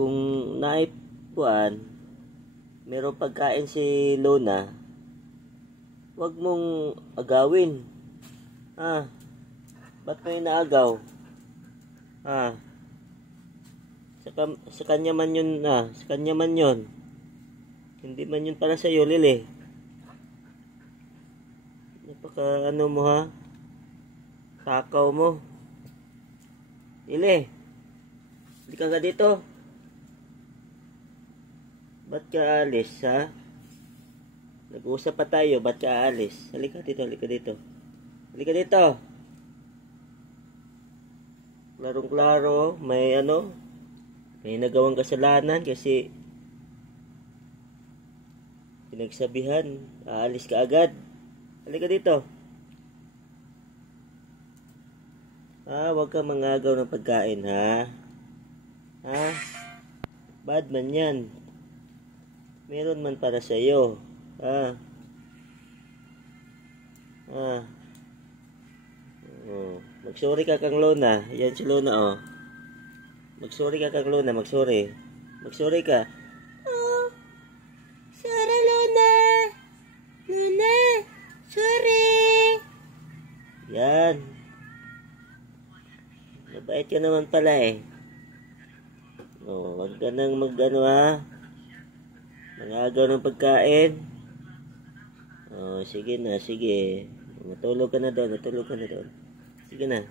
kung naipuan, merong pagkain si Luna, wag mong agawin. Ba't mo inaagaw? Sa kanya man yun, sa kanya man yun. Hindi man yun para sa'yo, Lili. Napaka ano mo ha? Takaw mo. Lili, hindi ka nga dito. Ba't ka alis, ha? Nag-uusap pa tayo, ba't ka alis? Halika dito, halika dito. Halika dito. Klarong-klaro, may nagawang kasalanan kasi pinagsabihan, aalis ka agad. Halika dito. Huwag kang mangagaw ng pagkain, ha? Bad man yan. Meron man para sa'yo. Magsorry ka kang Luna. Yan si Luna, oh. Magsorry ka kang Luna, magsorry. Magsorry ka. Sorry, Luna. Luna, sorry. Yan. Mabait ka naman pala eh. Wag ka nang mangagaw ng pagkain. Sige na, sige. Natulog ka na doon, natulog ka na doon. Sige na.